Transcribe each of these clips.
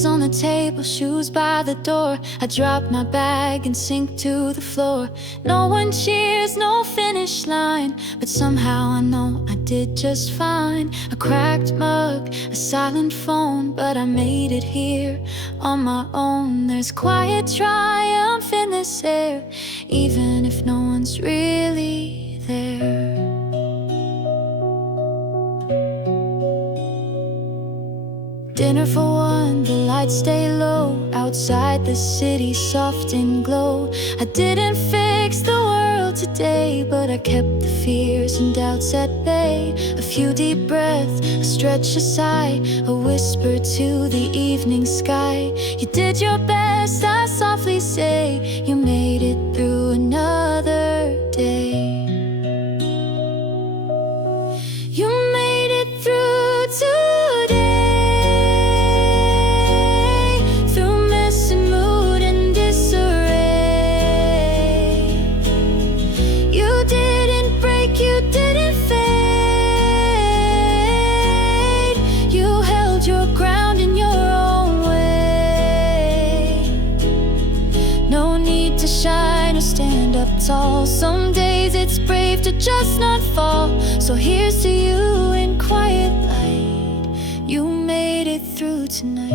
keys on the table, shoes by the door. I drop my bag and sink to the floor. No one cheers, no finish line, but somehow I know I did just fine. A cracked mug, a silent phone, but I made it here on my own. There's quiet triumph in this air, even if no one's really there. Dinner for one, the lights stay low. Outside the city, soft and glow. I didn't fix the world today, but I kept the fears and doubts at bay. A few deep breaths, a stretch, a sigh, a whisper to the evening sky. You did your best, I softly say. You made it through another day. You made it through today. Stand up tall. Some days it's brave to just not fall. So here's to you in quiet light. You made it through tonight.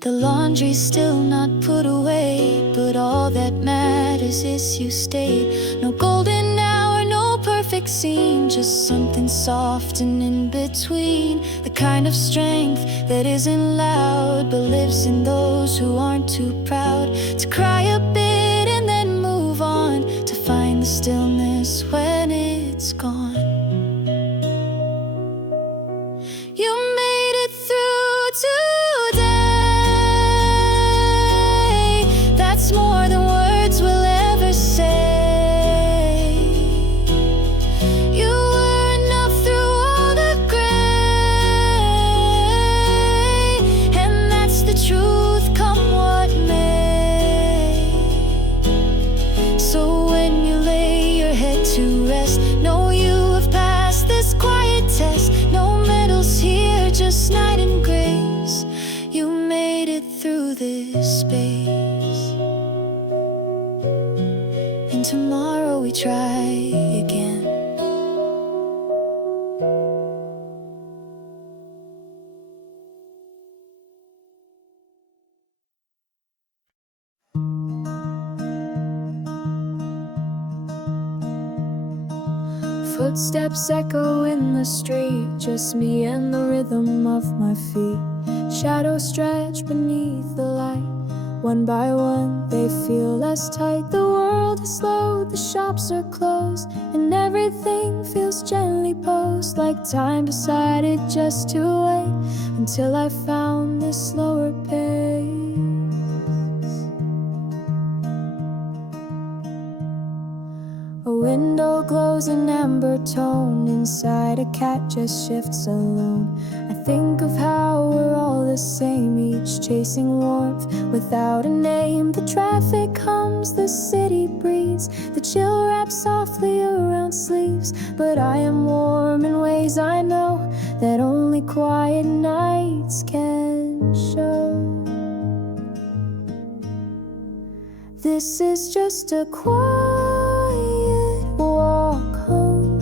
The laundry's still not put away, but all that matters is you stayed. No golden hour, no perfect scene, just something soft and in between. The kind of strength that isn't loud, but lives in those who aren't too proud to cry a bit and then move on, to find the stillness when it's gone. You made it through today. That's more than words will ever say. You were enough through all the gray, and that's the truth, come what may. So when you lay your head to rest, know you have passed this quiet test. No medals here, just night and grace. You made it through this space. Tomorrow we try again. Footsteps echo in the street, just me and the rhythm of my feet. Shadows stretch beneath the light. One by one they feel less tight. The world is slow, the shops are closed, and everything feels gently posed, like time decided just to wait until I found this slower pace. A window glows an amber tone. Inside a cat just shifts alone. I think of how we're all the same, each chasing warmth without a name. The traffic hums, the city breathes, the chill wraps softly around sleeves. But I am warm in ways I know that only quiet nights can show. This is just a quiet walk home.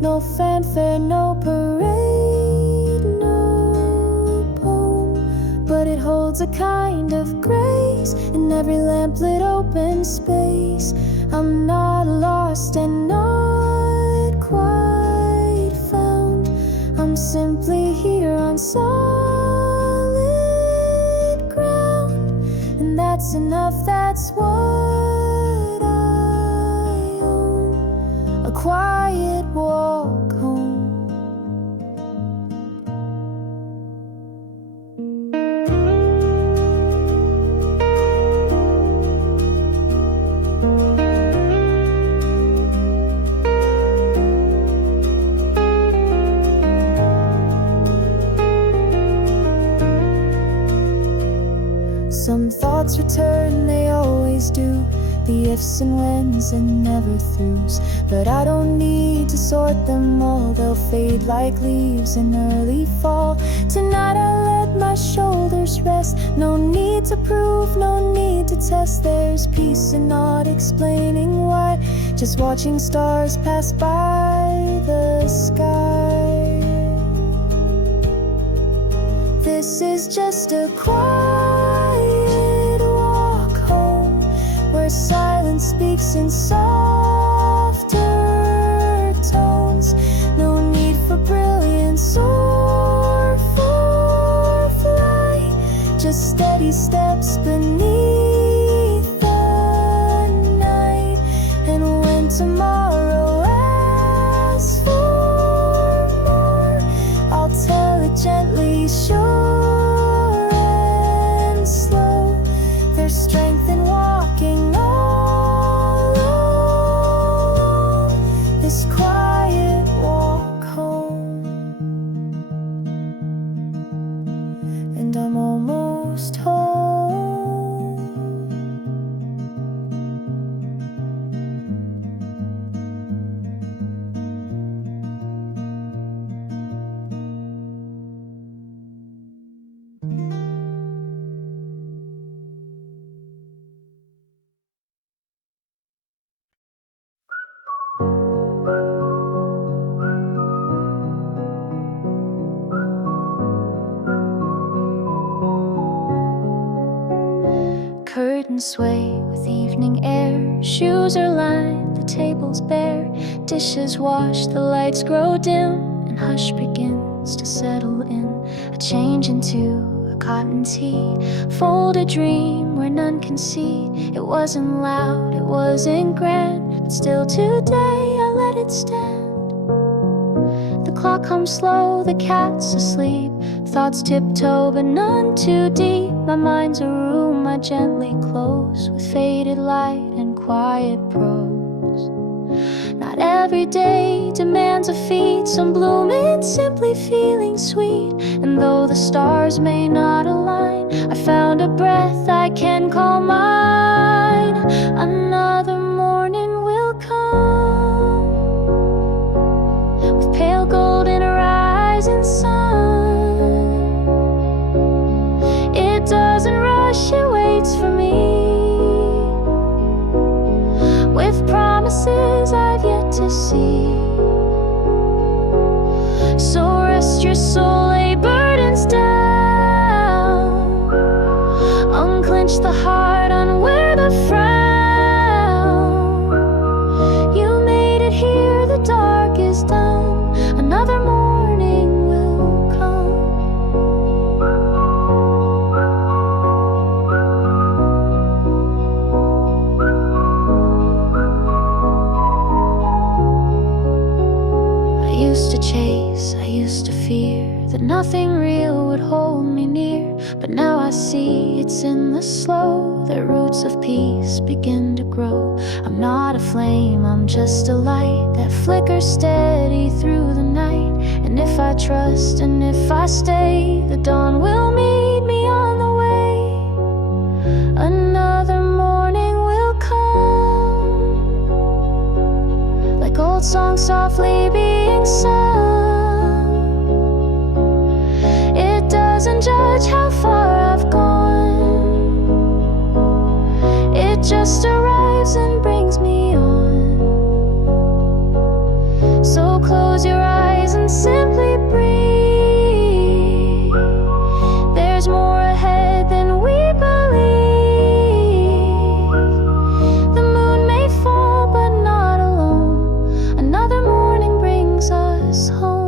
No fanfare, no parade, no poem, but it holds a kind of grace in every lamplit open space. I'm not lost and not quite found. I'm simply here on solid ground, and that's enough, that's what I own. A quiet walk home. Some thoughts return, they always do. the ifs and whens and never throughs. But I don't need to sort them all, they'll fade like leaves in early fall. Tonight I let my shoulders rest, no need to prove, no need to test. There's peace in not explaining why, just watching stars pass by the sky. This is just a quiet walk home, where silence speaks in softer tones. No need for brilliance or for flight, just steady steps beneath the night. And when tomorrow asks for more, I'll tell it gently, sure and slow. There's strength in walking all alone, this quiet walk home. And I'm almost home. Curtains sway with evening air, shoes are lined, the table's bare, dishes washed, the lights grow dim, and hush begins to settle in. A change into a cotton tee, fold a dream where none can see. It wasn't loud, it wasn't grand, but still today I let it stand. The clock hums slow, the cat's asleep, thoughts tiptoe but none too deep. My mind's a room I gently close, with faded light and quiet prose. Not every day demands a feat, some bloom in simply feeling sweet. And though the stars may not align, I found a breath I can call mine. Another morning will come, with pale gold in a rising sun. It doesn't rush, it waits for me, with promises I've yet to see. So rest your soul, lay burdens down, unclench the heart, unwear the frown. You made it here, the dark is done, another morning will come. I used to chase, I used to fear that nothing real would hold me near. But now I see it's in the slow that roots of peace begin to grow. I'm not a flame, I'm just a light that flickers steady through the night. And if I trust and if I stay, the dawn will meet me on the way. Another morning will come, like old songs softly being sung. It doesn't judge how far I've gone, it just arrives and brings me on. So close your eyes and simply breathe. There's more ahead than we believe. The moon may fall but not alone, another morning brings us home.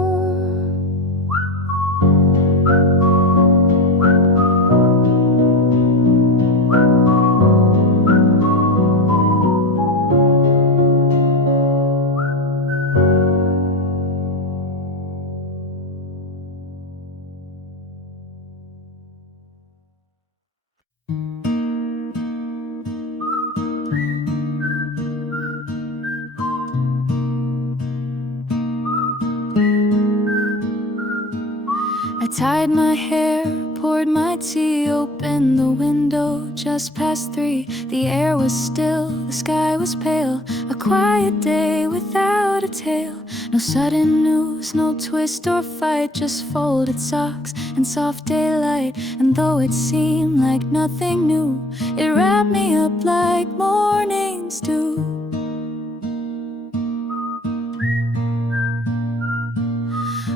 I tied my hair poured my tea, opened the window just past 3. The air was still, the sky was pale. A quiet day without a tale. No sudden news, no twist or fight, just folded socks and soft daylight. And though it seemed like nothing new, it wrapped me up like mornings do.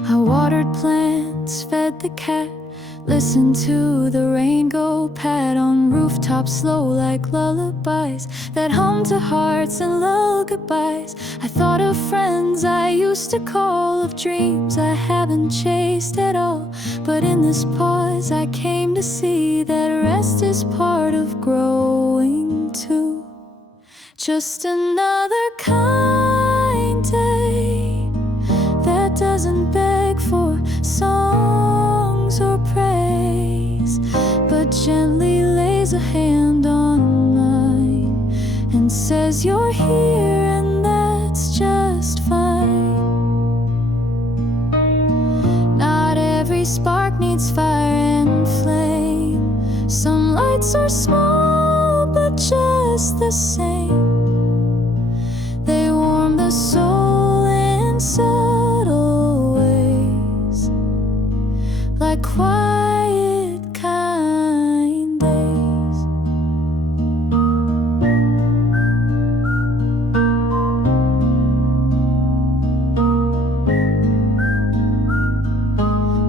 I watered plants, fed the cat, listened to the rain go pat on rooftops slow like lullabies that hum to hearts and lull goodbyes. I thought of friends I used to call, of dreams I haven't chased at all. But in this pause I came to see that rest is part of growing too. Just another kind day that doesn't beg for songs or praise, but gently lays a hand on mine and says you're here, and that's just fine. Not every spark needs fire and flame. Some lights are small, but just the same, they warm the soul in subtle ways, like quiet, kind days.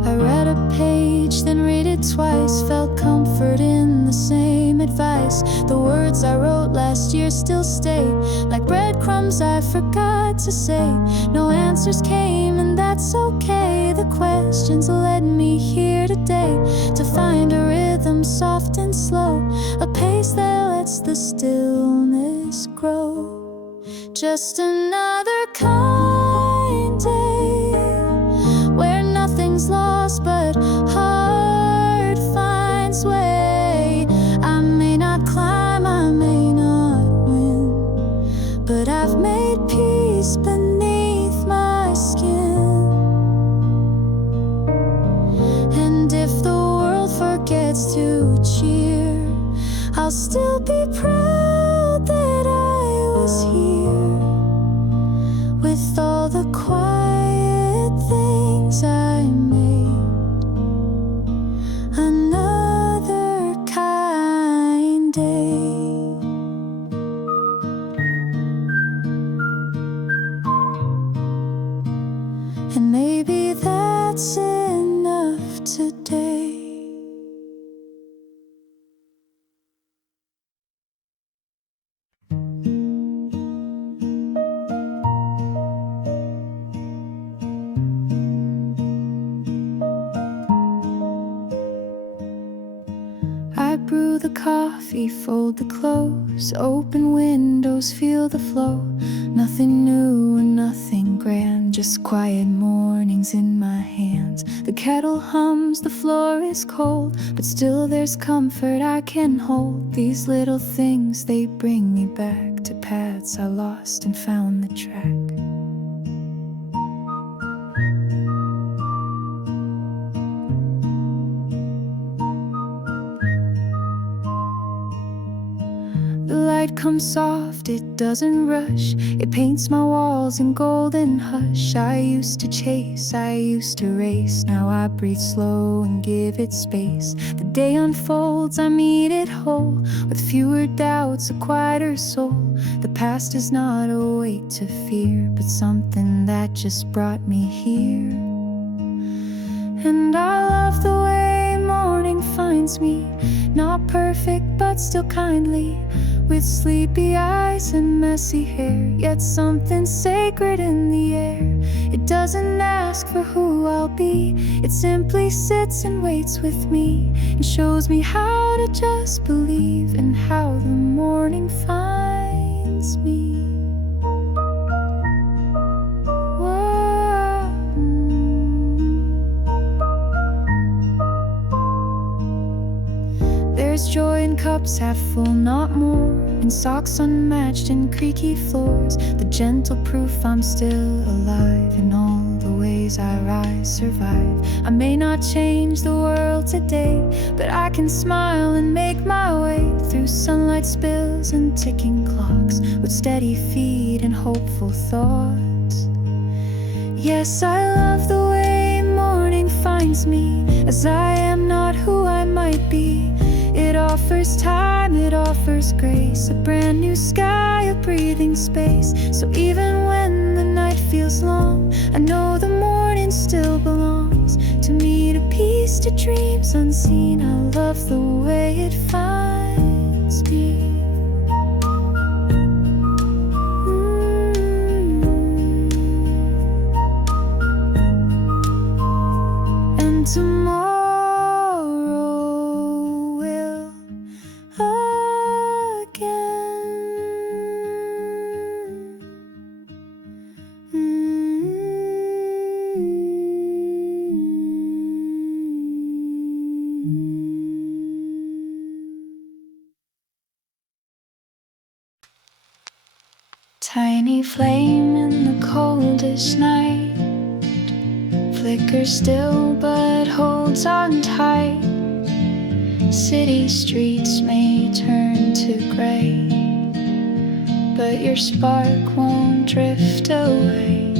I read a page, then read it twice, felt comfort in the same advice. The words I wrote last year still stay, like breadcrumbs I forgot to say. No answers came, and that's okay. The questions led me here today, to find a rhythm soft and slow, a pace that lets the stillness grow. Just another kind day, where nothing's lost but heart finds way. I may not climb, I may not win, but I've made peace beneath my skin. And if the world forgets to cheer, I'll still be proud that I was here, with all the quiet things I made. Another kind day. And maybe that's enough today. I brew the coffee, fold the clothes, open windows, feel the flow. Nothing new and nothing grand, just quiet mornings in my hands. The kettle hums, the floor is cold, but still there's comfort I can hold. These little things, they bring me back to paths I lost and found the track. The light comes soft, it doesn't rush. It paints my walls in golden hush. I used to chase, I used to race. Now I breathe slow and give it space. The day unfolds, I meet it whole, with fewer doubts, a quieter soul. The past is not a weight to fear, but something that just brought me here. And I love the way morning finds me, not perfect but still kindly, with sleepy eyes and messy hair, yet something sacred in the air. It doesn't ask for who I'll be, it simply sits and waits with me, and shows me how to just believe, and how the morning finds me. There's joy in cups half full, not more, in socks unmatched and creaky floors. The gentle proof I'm still alive in all the ways days I rise, survive. I may not change the world today, but I can smile and make my way through sunlight spills and ticking clocks, with steady feet and hopeful thoughts. Yes, I love the way morning finds me, as I am not who I might be. It offers time, it offers grace, a brand new sky, a breathing space. So even when the night feels long, I know the morning still belongs to me, to peace, to dreams unseen. I love the way it finds me. And tomorrow tiny flame in the coldest night, flickers still but holds on tight. City streets may turn to gray, but your spark won't drift away.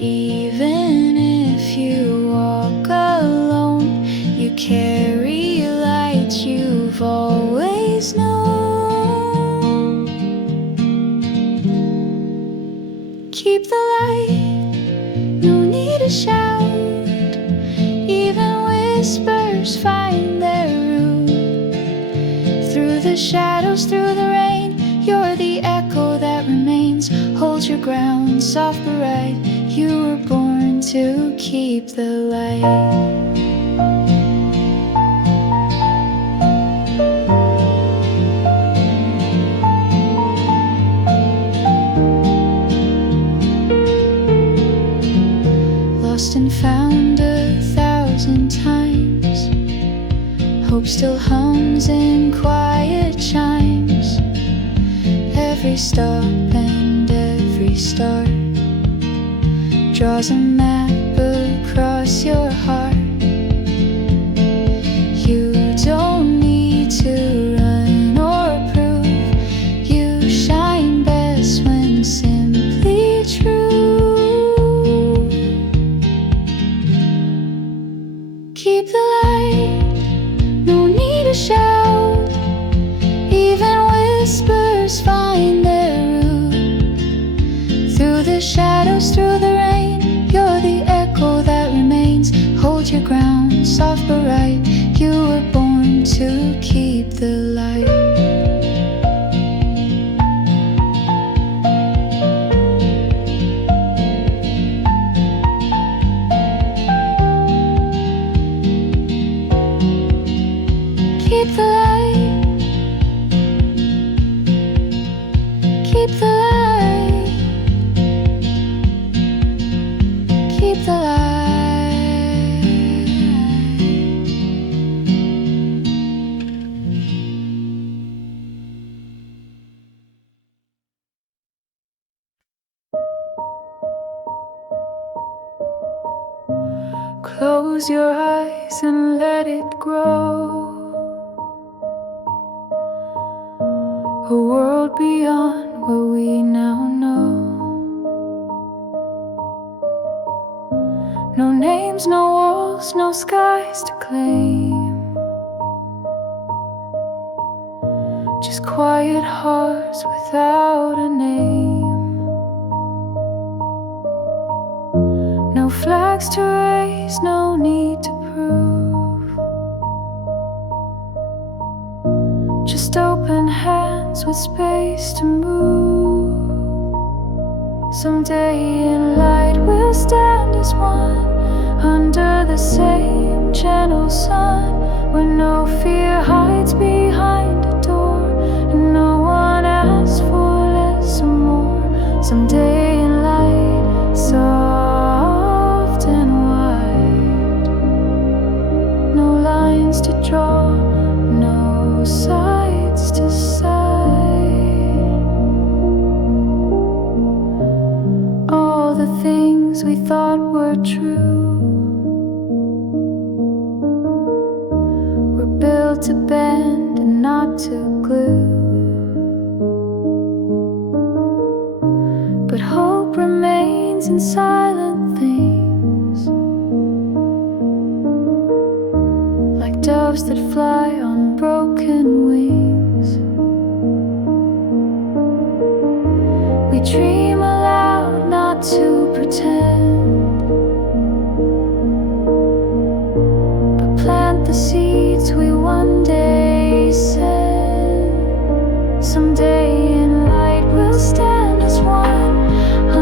Even if you walk alone, you carry light you've always known. Keep the light, no need to shout. Even whispers find their route. Through the shadows, through the rain, you're the echo that remains. Hold your ground, soft but right. You were born to keep the light. Lost and found 1,000 times, hope still hums in quiet chimes. Every stop and every start draws a map across your heart. You don't need to run or prove, you shine best when simply true. Keep the light, no need to shout. Even whispers find their route. Through the shadows, through the rain, you're the echo that remains. Hold your ground, soft but right. You were born to keep the light. Keep the light, keep the light, keep the light. Close your eyes and let it grow. A world beyond what we now know. No names, no walls, no skies to claim. Just quiet hearts without a name. No flags to raise, no need to prove. Just open hands with space to move. Someday in light we'll stand as one, under the same gentle sun, where no fear hides behind a door, and no one asks for less or more. Someday in light, soft and wide, no lines to draw, no sides to side. All all the things we thought were true were built to bend and not to glue. But hope remains in silent things, like doves that fly on broken wings. We dream aloud, not to pretend, but plant the seeds we one day send. Someday in light we'll stand as one,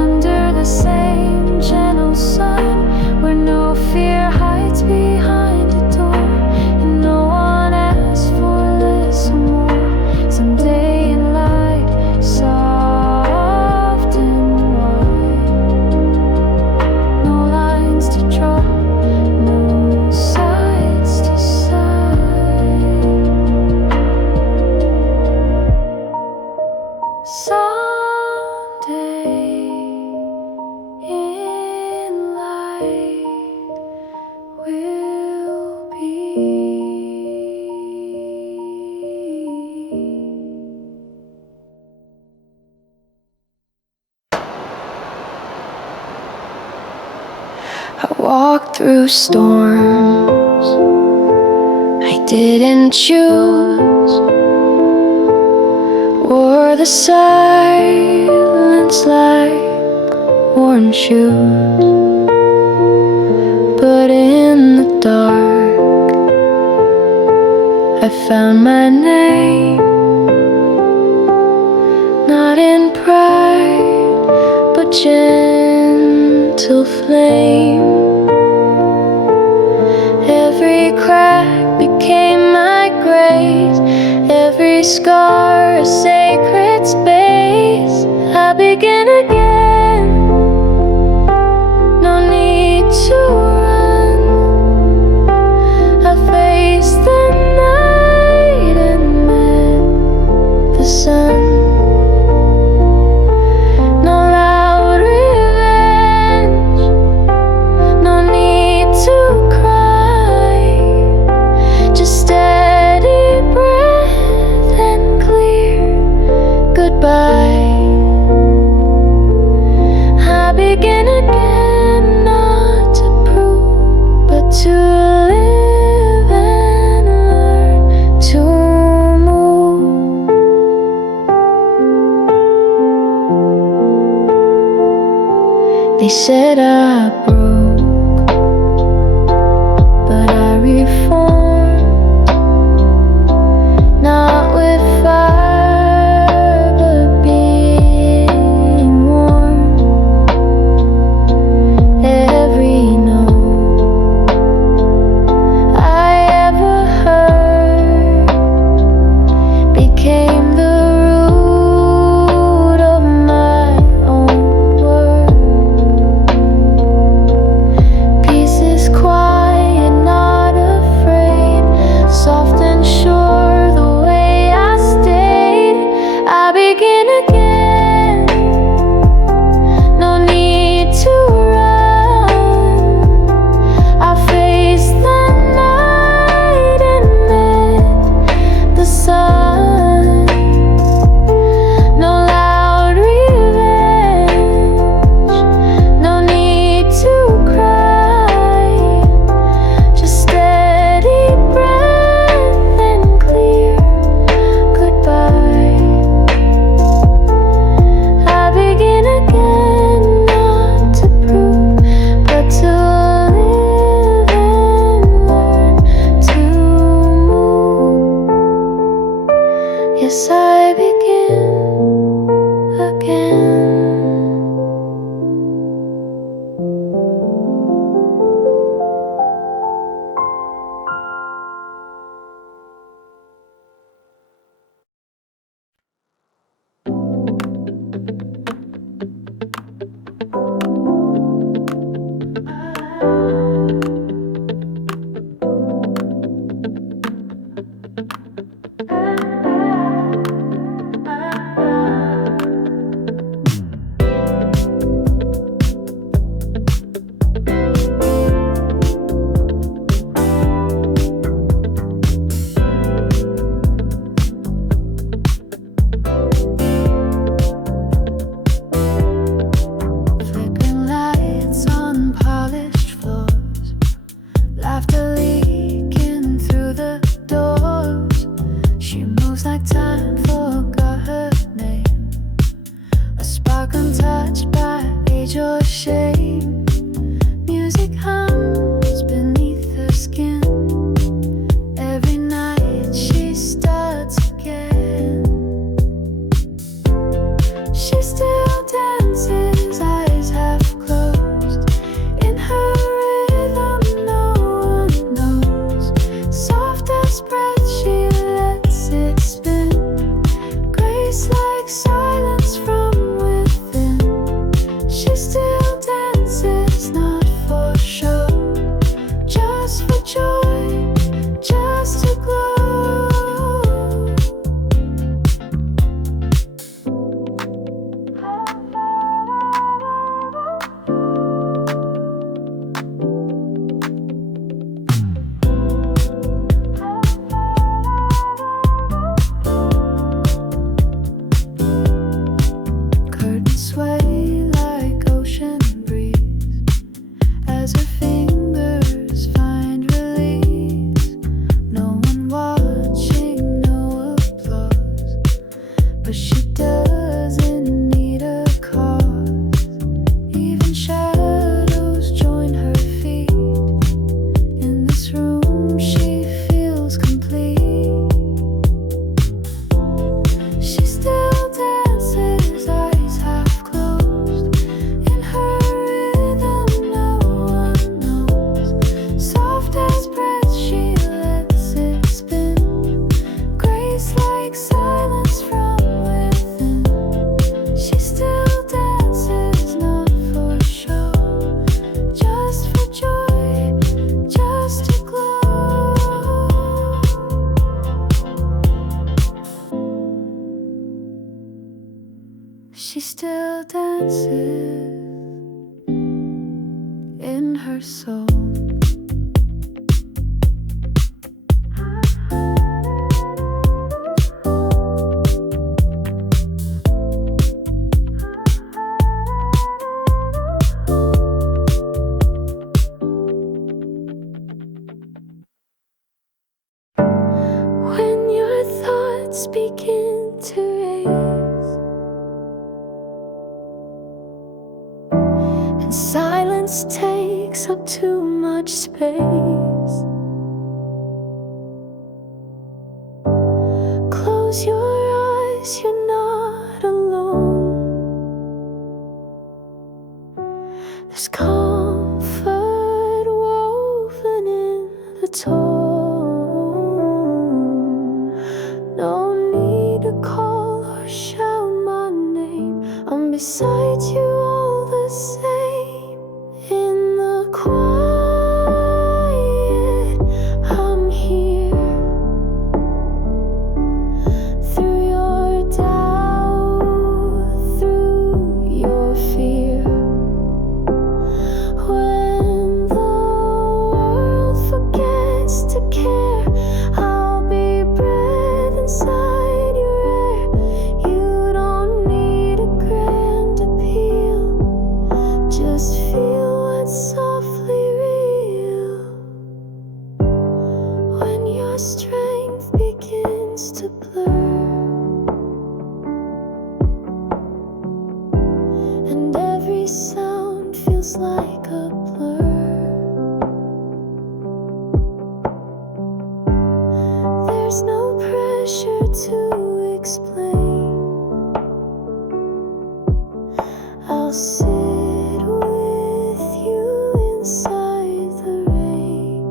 under the same gentle sun, where no fear hides behind a door, and no one asks for less or more. Someday in light, soft and wide, no lines to draw, no sides to side. Someday in light will be. I walked through storms I didn't choose, wore the silence like worn shoes. But in the dark I found my name, not in pride but gentle flame. Every crack became my grace, every scar a sacred space. I begin again, no need to run. I faced the night and met the sun. No loud revenge, no need to cry, just steady breath and clear goodbye. I begin again, not to prove, but to live and learn to move. They said I broke, but I reformed, not with fire, but being warm. Every note I ever heard became the root of my own word. in her soul. When your thoughts begin to race and silence takes up too much space, close your eyes, you're not alone. There's comfort woven in the tone. No need to call or shout my name. I'm beside you all the same. In the quiet, I'm here. Through your doubt, through your fear. When the world forgets to care, I'll be breath inside your air. You don't need a grand appeal, just feel what's softly real. When your strength begins to blur and every sound feels like a blur, there's no pressure to explain. I'll sit with you inside the rain.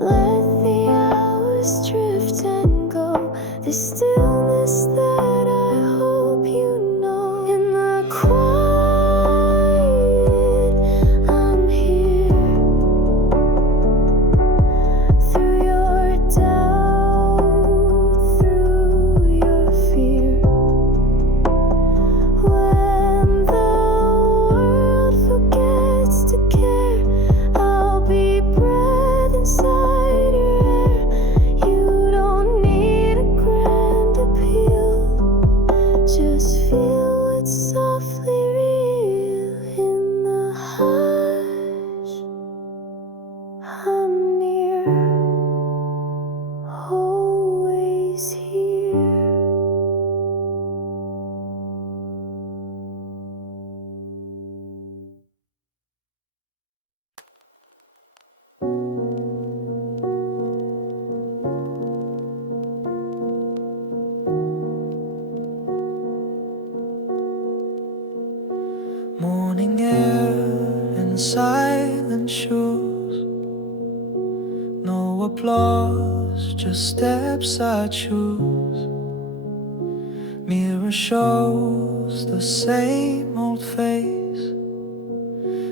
Let the hours drift and go. This stillness that I hope you know. In the quiet, I'm here. Through your doubt, through your fear. When the world forgets to care, I'll be breath inside your air. You don't need a grand appeal, just feel what's softly real. In the hush, I'm near, always here. Morning air and silent shoes. No applause, just steps I choose. Mirror shows the same old face,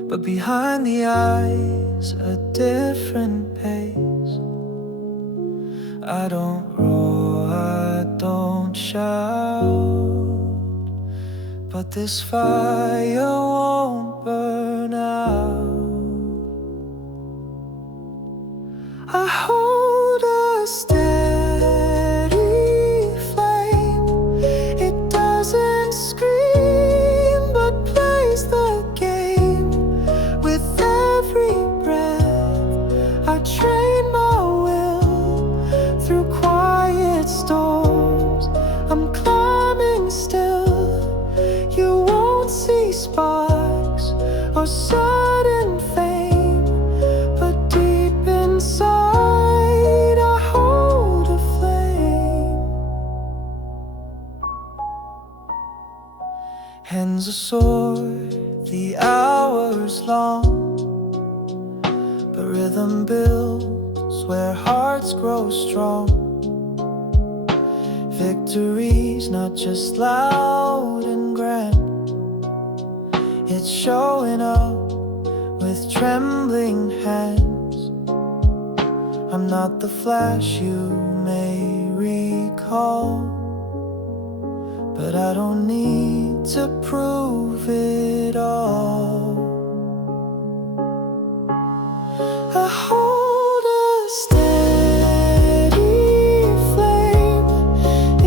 but behind the eyes a different pace. I don't roar, I don't shout, but this fire won't burn out. I hold a steady flame. It doesn't scream, but plays the game. With every breath, I train my will through quiet storms. I'm climbing still. You won't see sparks or sudden fame, but deep inside I hold a flame. Hands are sore, the hours long, but rhythm builds where hearts grow strong. Victory's not just loud and grand, it's showing up with trembling hands. I'm not the flash you may recall, but but I don't need to prove it all. I hold a steady flame.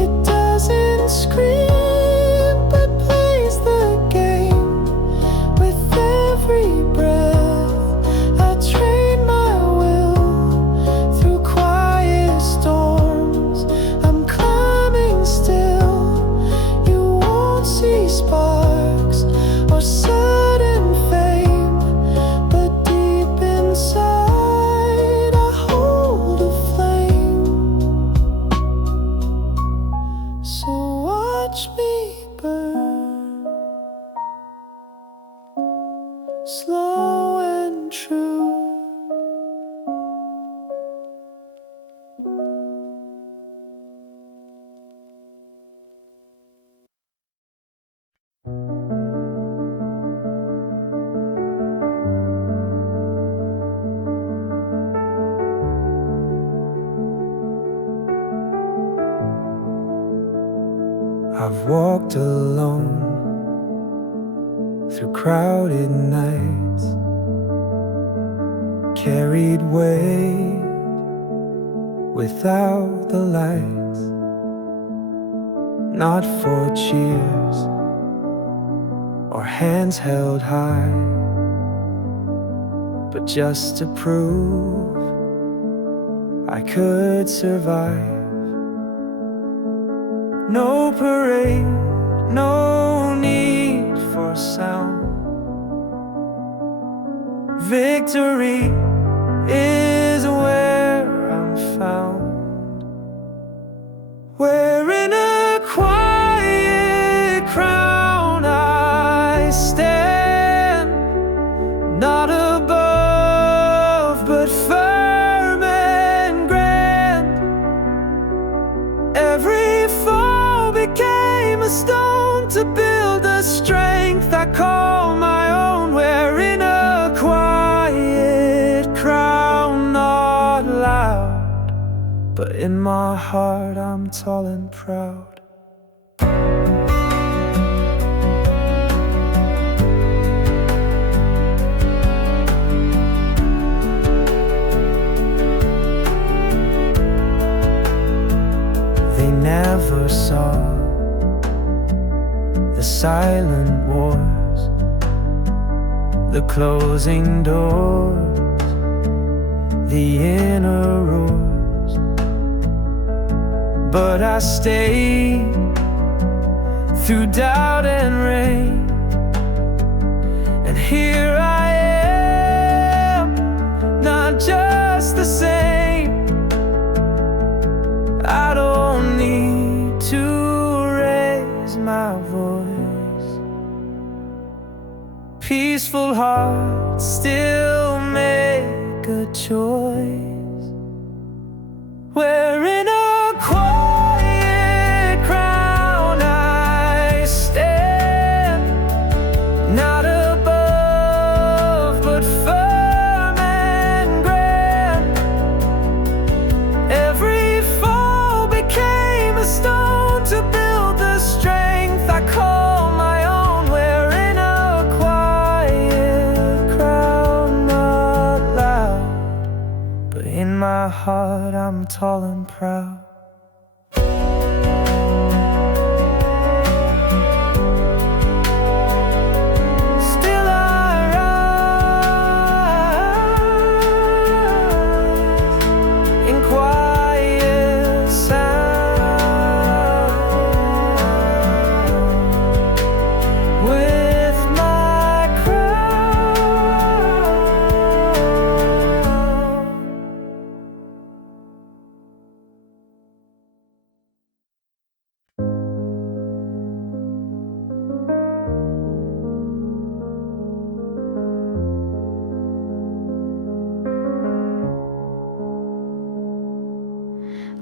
It doesn't scream, but plays the game. With every breath, I train my will through quiet storms. I'm climbing still. You won't see sparks or sudden fame, but deep inside I hold a flame. So watch me burn, slow and true. I've walked alone through crowded nights, carried weight without the lights. Not for cheers or hands held high, but just to prove I could survive. No parade, no need for sound. Victory is where I'm found. Wearing a quiet crown I stand, not above but firm and grand. Every fall became a stone to build the strength I call my own. Wearing a quiet crown, not loud, but in my heart I'm tall and proud. They never saw the silent wars, the closing doors, the inner roars. But I stayed through doubt and rain, and here I am, not just the same. I don't need to raise my voice. Peaceful hearts still make a choice. Wearing a quiet crown I stand, not above but firm and grand. Every fall became a stone to build the strength I call my own. Wearing a quiet crown, not loud, but in my heart I'm tall and proud. Still I rise in quiet sound, with my crown.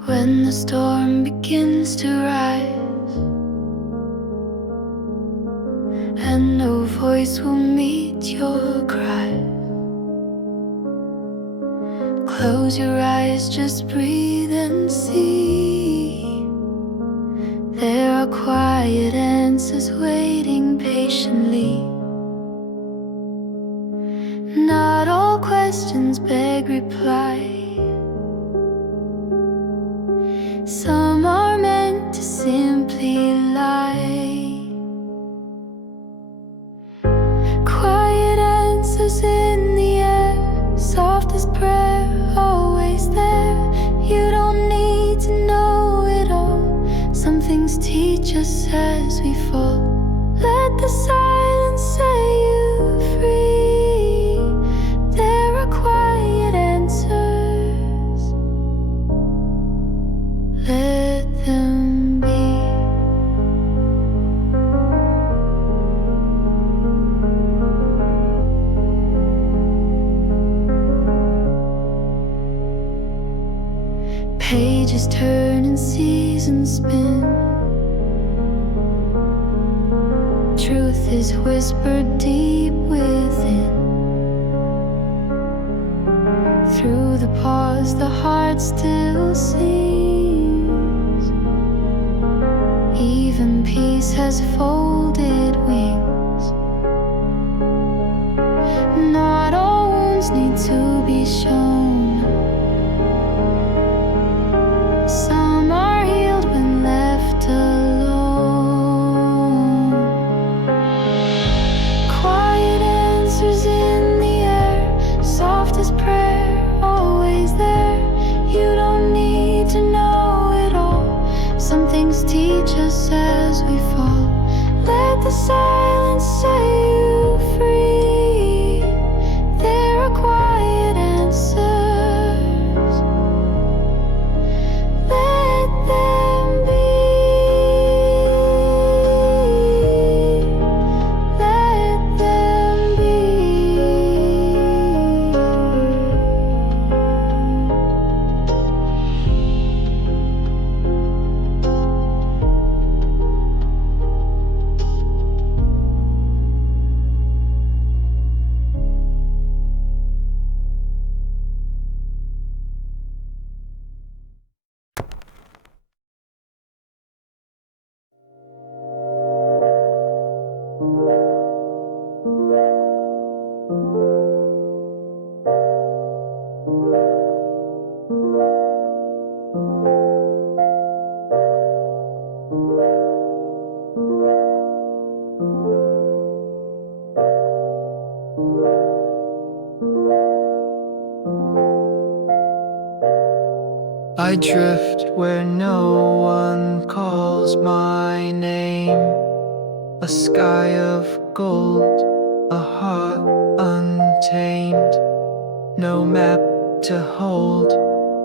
When the storm begins to rise, and no voice will meet your cries, close your eyes, just breathe and see There are quiet answers waiting patiently. Not all questions beg reply. Some are meant to simply lie. Quiet answers in the air, soft as prayer, always there. You don't need to know it all. Some things teach us as we fall. Let the silence set you free. There are quiet answers. Let them be. Pages turn and seasons spin. Truth is whispered deep within. Through the pause, the heart still sings. Even peace has folded wings. Not all wounds need to be shown. Some are healed when left alone. Quiet answers in the air, soft as prayer, always there. You don't need to know it all. Some things teach us as we fall. Let the silence set you free. There are quiet answers. Let them be. Let them be. I drift where no one calls my name. A sky of gold, a heart untamed. No map to hold,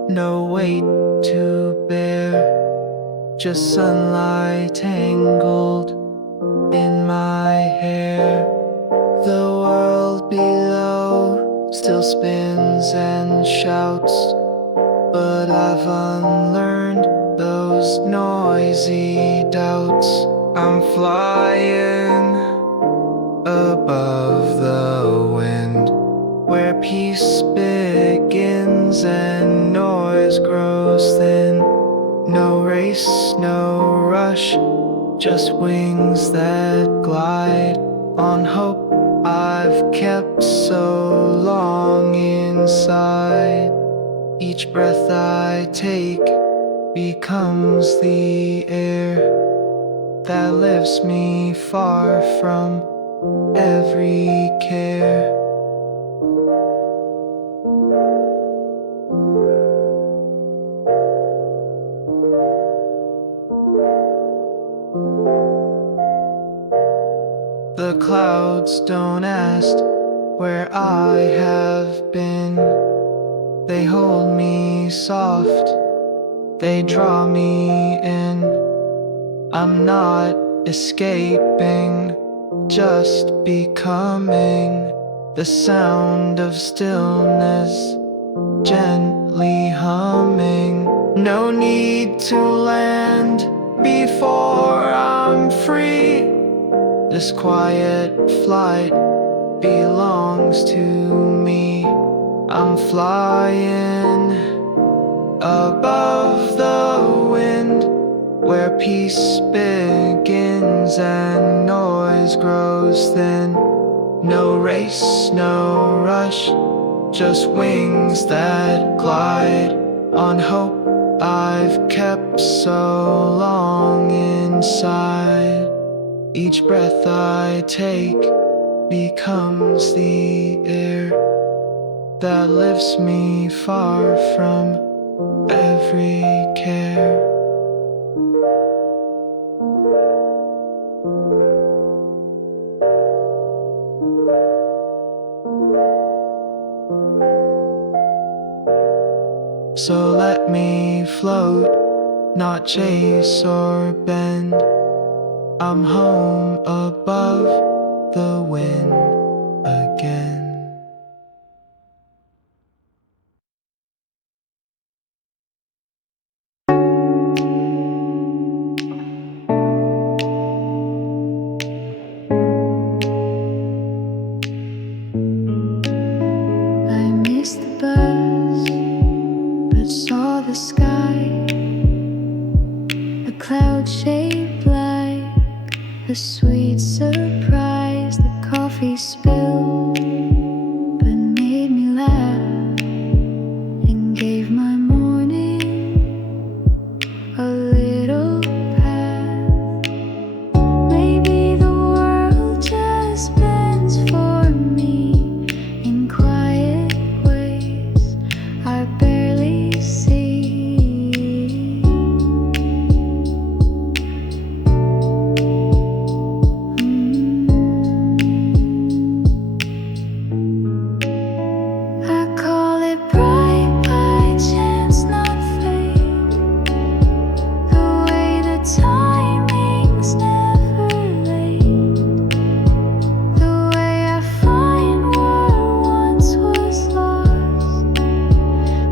no weight to bear. Just sunlight tangled in my hair. The world below still spins and shouts, but I've unlearned those noisy doubts. I'm flying above the wind, where peace begins and noise grows thin. No race, no rush, just wings that glide on hope I've kept so long inside. Each breath I take becomes the air that lifts me far from every care. The clouds don't ask where I have been. They hold me soft, they draw me in. I'm not escaping, just becoming. The sound of stillness gently humming. No need to land before I'm free. This quiet flight belongs to me. I'm flying above the wind, where peace begins and noise grows thin. No race, no rush, just wings that glide on hope I've kept so long inside. Each breath I take becomes the air that lifts me far from every care. So let me float, not chase or bend. I'm home above the wind again. I missed the bus, but saw the sky, a cloud shaped like a sweet surprise. The coffee spilled, but made me laugh and gave my morning a little path. Maybe the world just bends for me in quiet ways I barely see. I call it bright by chance, not fate. The way the timing's never late. The way I find what once was lost,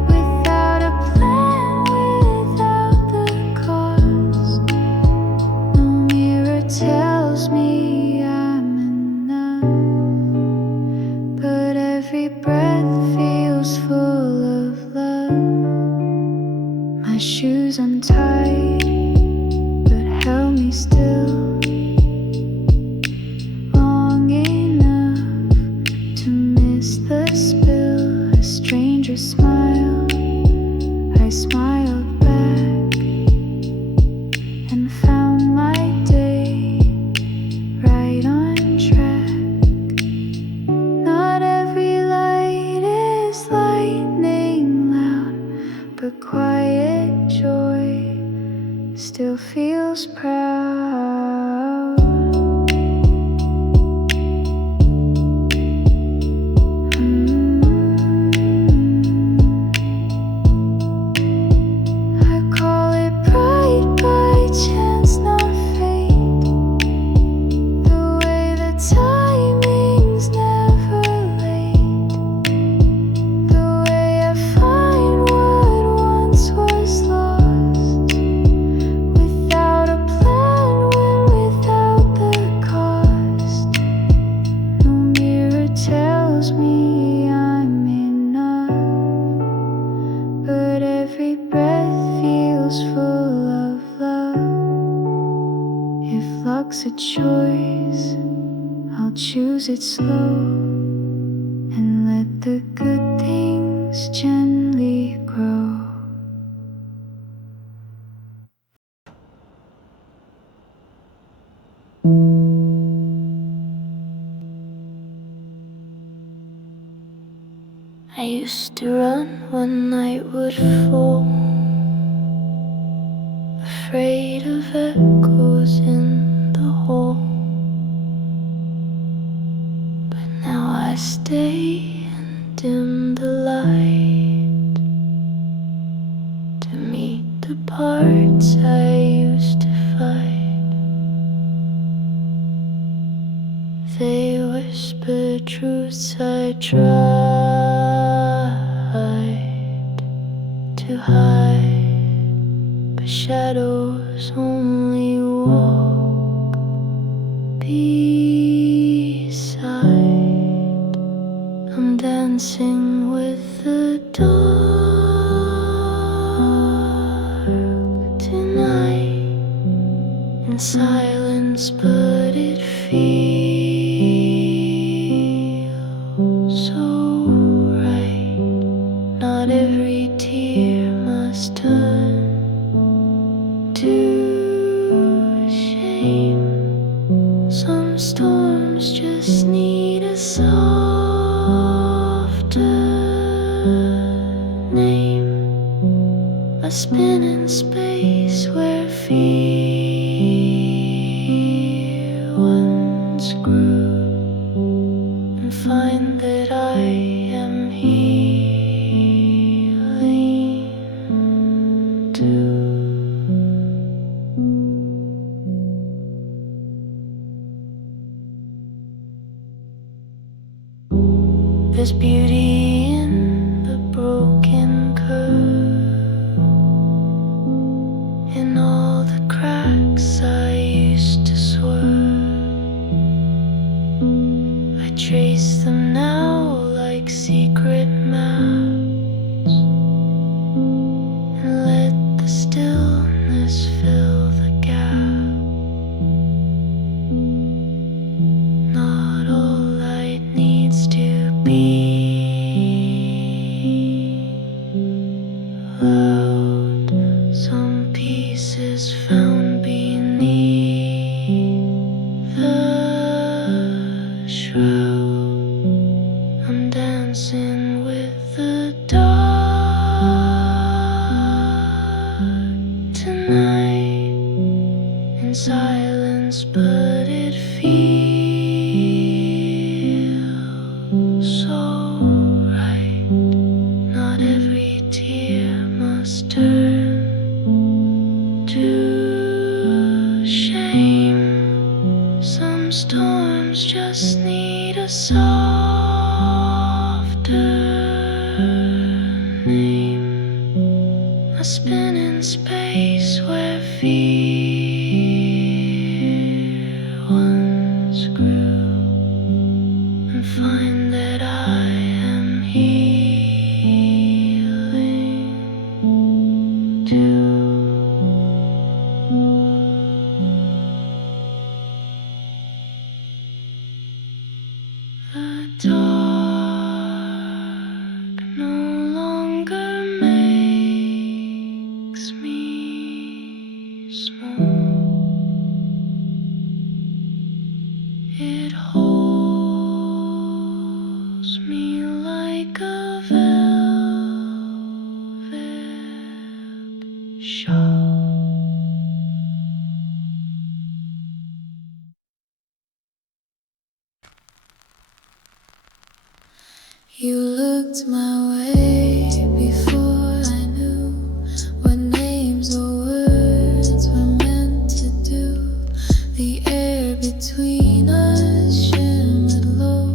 without a plan, without the cost. No mirror tells me I'm enough, but every breath feels full of love. My shoes untied, but held me still long enough to miss the spill. A stranger smiled, I smiled back, and found my day right on track. Not every light is lightning loud, but quiet joy still feels proud. I call it bright by chance, not fate. The way the timing's never late. The way I find what once was lost, without a plan, without the cost. No mirror tells me I'm enough, but every breath feels full of love. If luck's a choice, I'll choose it slow and let the good things gently grow. I used to run when night would fall, afraid of echoes in the hall. But now I stay and dim the light to meet the parts I used to fight. They whisper truths I tried to hide, but shadows only walk beside. I'm dancing with the dark tonight. storms just need a softer name. I spin in space where fear once grew, and find that I am healing too. There's beauty in the broken curve, in all the cracks I used to swerve. I trace them now like secret maps, and let the stillness fill the gap. Not all light needs to be loud. Some pieces found beneath the shroud. I'm dancing with the dark tonight, in silence, but it feels so right. Not every tear must turn to shame. Some storms just need a softer name. I spin in space where fear once grew, and find that I am healing too. The dark no longer makes me small. It holds me like a velvet shawl. You looked my way before I knew what names or words were meant to do. The air between us shimmered low,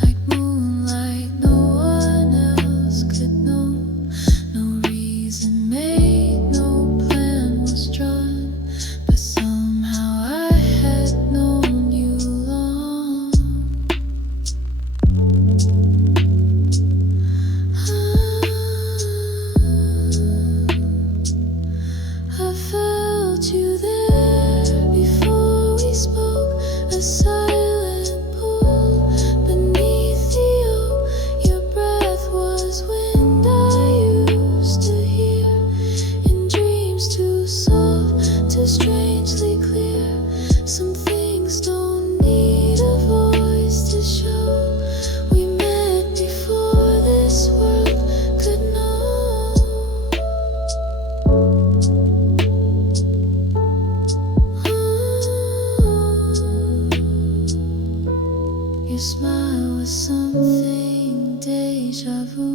like moonlight no one else could know. No reason made, no plan was drawn, but somehow I had known you long. I felt you there before we spoke, a silent pool beneath the oak. Your breath was wind I used to hear in dreams, too soft, too strangely clear. Some things don't need a voice to show. We met before this world could know. Your smile was something deja vu,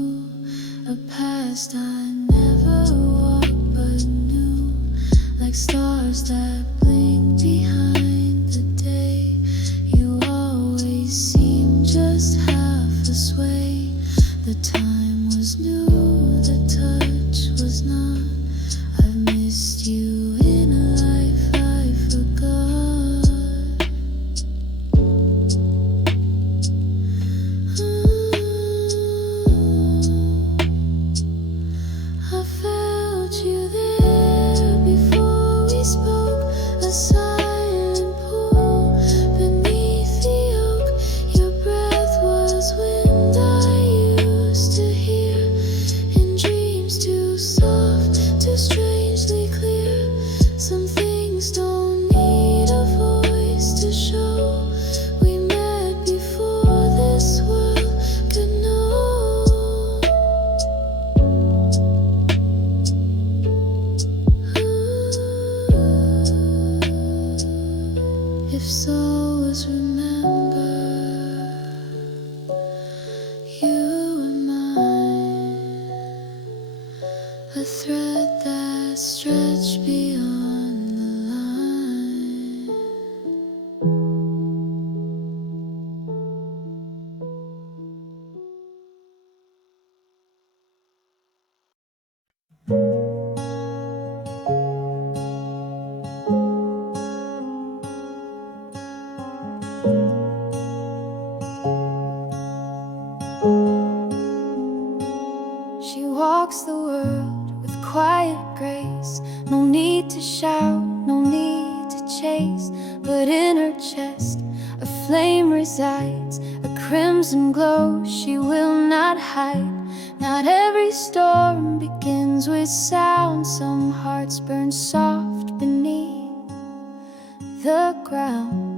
a past I never walked but knew, like stars that blink behind the day. You always seemed just half asway. The time was new, the touch was not. I've missed you in a life I forgot. I felt you there before we spoke, flame resides, a crimson glow she will not hide. Not every storm begins with sound. Some hearts burn soft beneath the ground.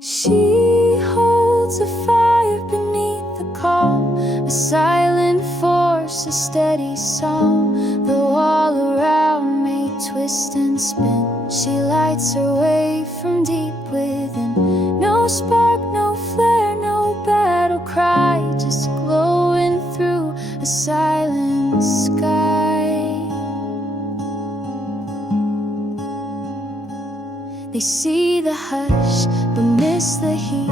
She holds a fire beneath the calm, a silent force, a steady song. Though all around may twist and spin, she lights her way from deep within. No spark, no flare, no battle cry, just glowing through a silent sky. They see the hush, but miss the heat,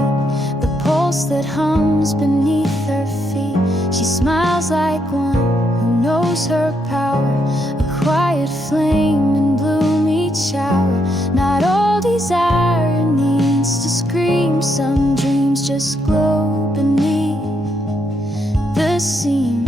the pulse that hums beneath her feet. She smiles like one who knows her power, a quiet flame in bloom each hour. Not all desire needs to scream, some dreams just glow beneath the seam.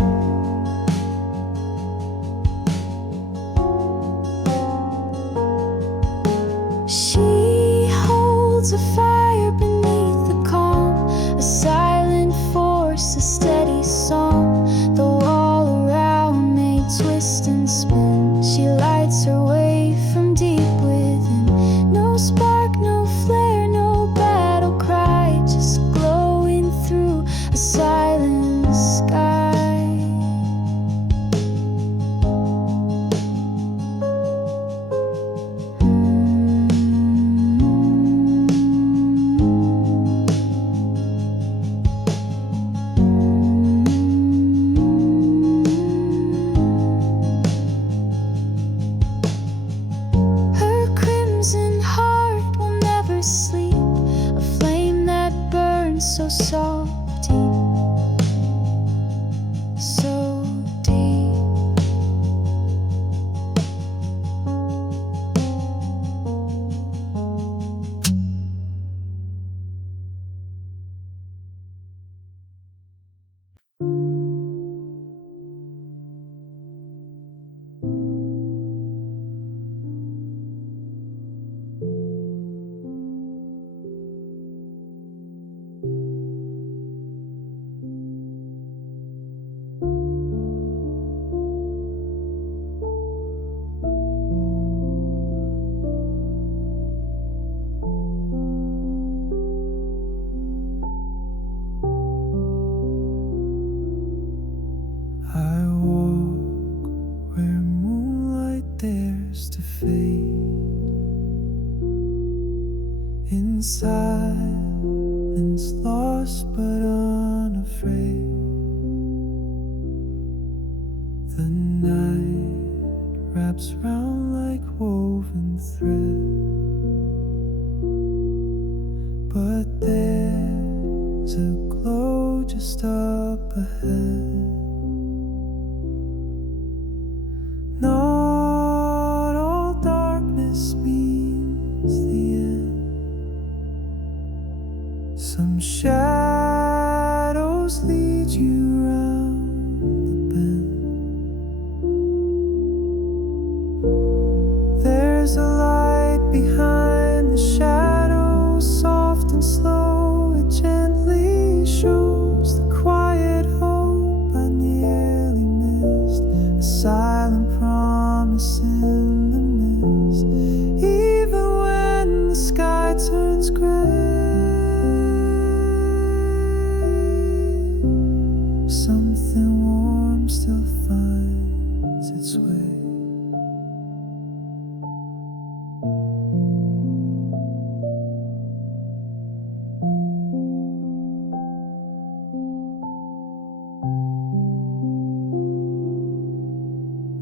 She holds a fire beneath the calm, a silent force, a steady song. Though all around may twist and spin, she lights her way from deep within. No spark, no flare, no battle cry, just glowing through a silent sky. Sleep, a flame that burns so soft, deep, so deep. Dares to fade in silence, lost but unafraid. The night wraps round like woven thread, but there's a glow just up ahead. Not all darkness means the end. Some shadows lead you round the bend. There's a light behind the shadows, soft and slow. It gently shows the quiet hope I nearly missed. A silent promise in the mist, even when the sky turns gray. Something warm still finds its way.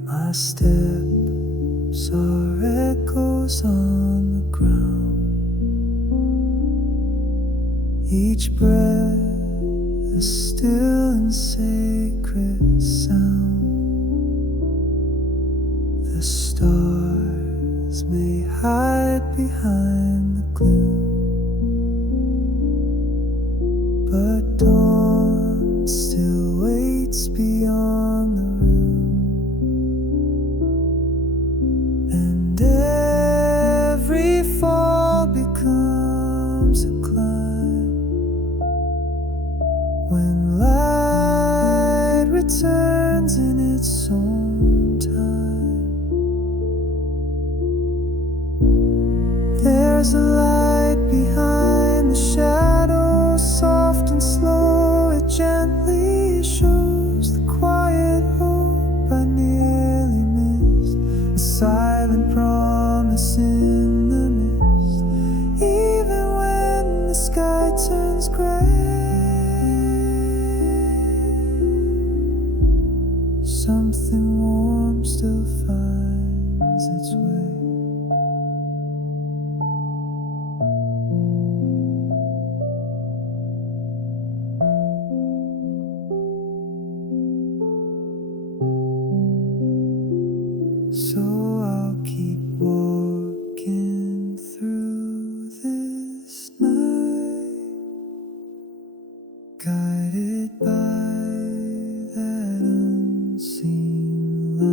My steps are echoes on the ground, each breath a still and sacred sound. The stars may hide behind the gloom, but dawn still waits beyond the room. And every fall becomes comes a climb. When light returns in its own time, there's a light behind the shadows, soft and slow. It gently shows the quiet hope I nearly missed, a silent promise in the mist, even when the sky turns gray. Something warm still finds its way. So I'll keep walking through this night, guided by that unseen light.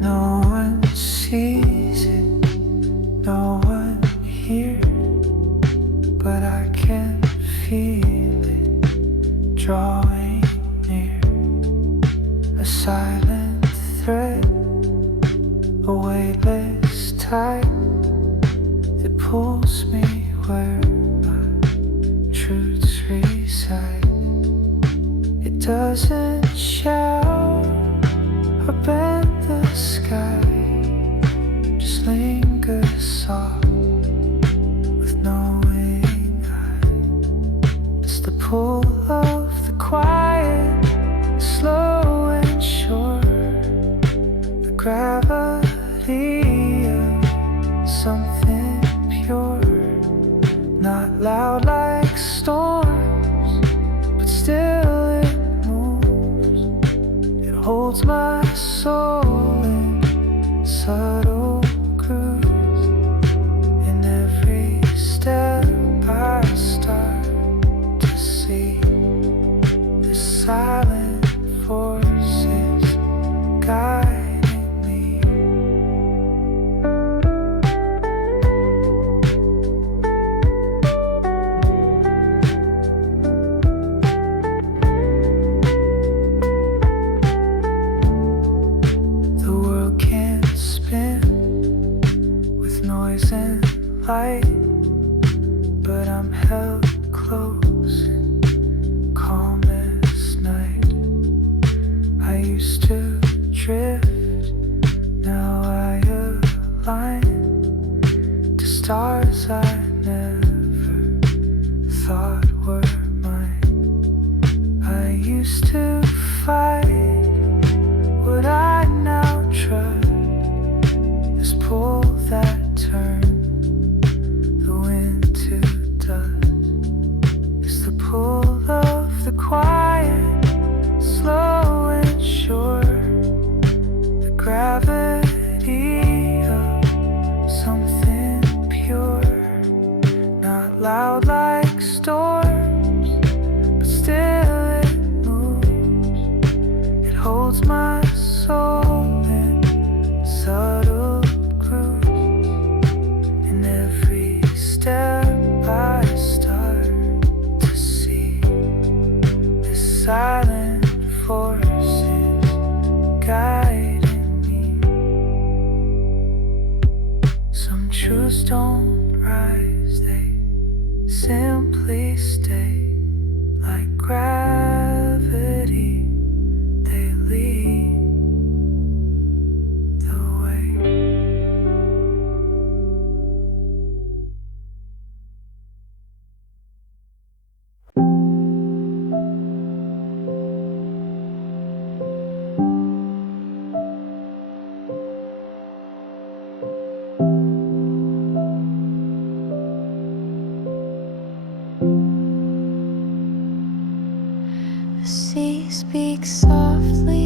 No one sees it, no one hears, but I can feel it drawing near. A silent thread, a weightless tide that pulls me where my truths reside. It doesn't shout or bend the sky, just lingers soft with knowing it's the pull of the quiet, slow and sure, the gravity of something pure, not loud like storms, but still it moves. It holds my soul in subtle grooves. In every step I start to see the silent forces guiding me. The world can spin with noise and light, but I'm held close in calmest night. I used to drift, now I align to stars I never thought were mine. I used to fight what I now trust, this pull that turned the wind to dust. It's the pull of the quiet, slow and sure, the gravity of something pure, not loud like storms, but still it moves. It holds my soul in subtle grooves. In every step I start to see the silent forces guiding me. Some truths don't rise, they simply stay like gravity. They lead the way. speak softly.